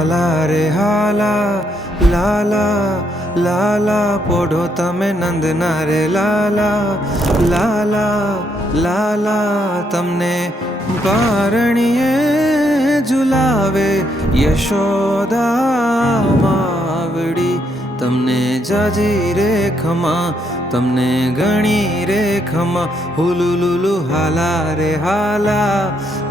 હાલા રે હાલા લાલા લાલા પોઢો તમે નંદના રે લાલા લાલા લાલા તમને પારણીએ ઝુલાવે યશોદા માવડી તમને જાજી રે ખમા તમને ગણી રે ખમા હુલુલુલુ હાલા રે હાલા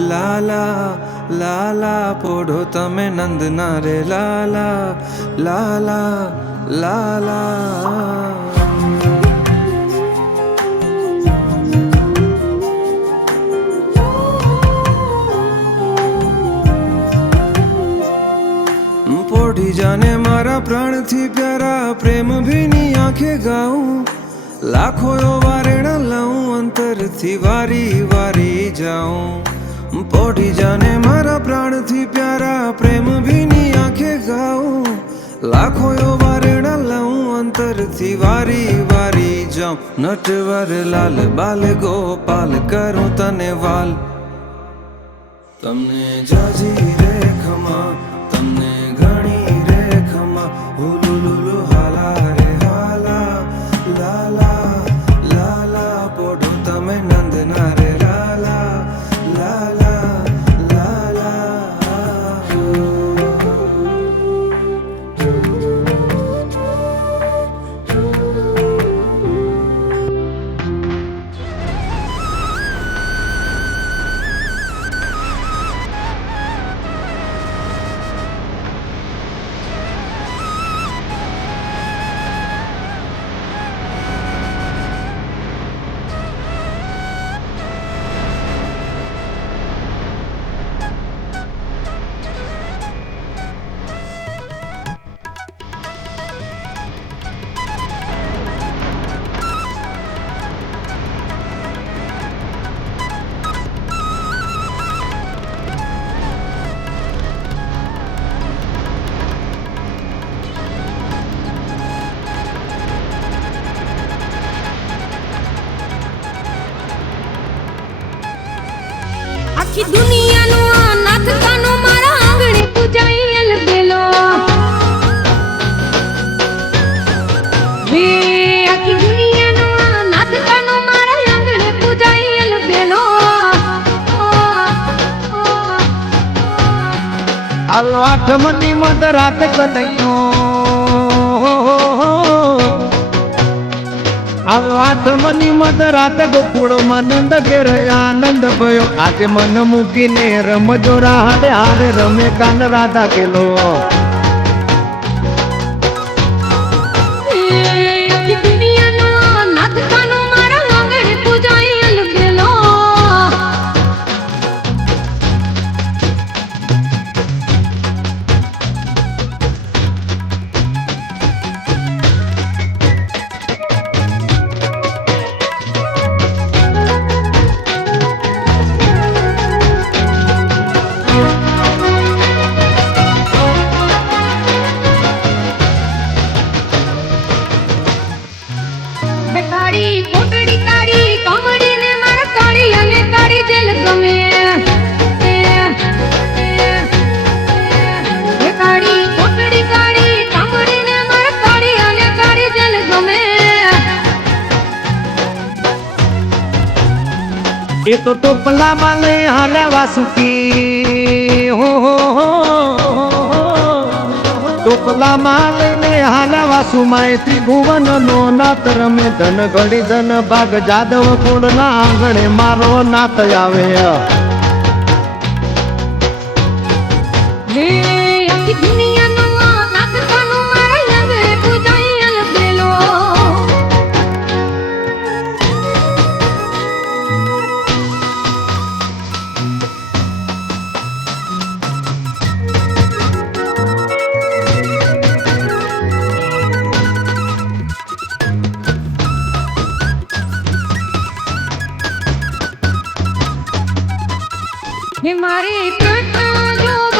લાલા લાલા પોઢો તમે નંદના રે લાલા લાલા લાલા પોઢી જાને મારા પ્રાણથી પ્યારા પ્રેમ ભીની આંખે ગાઉં લાખો વારેણા લાઉં અંતરથી વારી વારી જાઉં પોઢી જાને મારા પ્રાણથી પ્યારા પ્રેમ ભીની આંખે ગાઉં લાખો વારેણા લાઉં અંતરથી વારી વારી જાઉં નટવર લાલ બાલ ગોપાલ કરું તને વાલ તમને જાજી રે ખમા તમને ઘણી રે ખમા હુલુલુલુ હાલા રે હાલા લાલા લાલા પોઢો તમે નંદના રે લાલા લાલા લાલા આખી દુનિયાનો નાથ કાનો મારા આંગણે પૂજાયેલ બેલો હે આખી દુનિયાનો નાથ કાનો મારા આંગણે પૂજાયેલ બેલો હાલો આઠમની મધ રાત કનૈયો હાલો આઠમની મધ રાત ગોકુળમાં નંદ ઘેર આનંદ ભયો આજે મન મૂકીને રમજો રાડે હારે રમે કાન રાધા કેલો હે આખી દુનિયાનો નાથ કાનો મારા આંગણે પૂજાયેલ બેલો કાળી કોટડી કાળી કમળી ને મારા કાળી અને કાળી જેલ ગમે હે કાળી કોટડી કાળી કમળી ને મારા કાળી અને કાળી જેલ ગમે એ તો ટોપલામાં લઈ હાલે વાસુકી હો ટોપલામાં લઈને હાલે વાસુમાં ત્રિભુવન નો નાથ રમે ધન ઘડી ધન ભાગ જાદવ કુળના આંગણે મારો નાથ આવે હે આખી દુનિયાનો નાથ કાનો મારા આંગણે પૂજાયેલ બેલો હે મારી કૃષ્ણ જો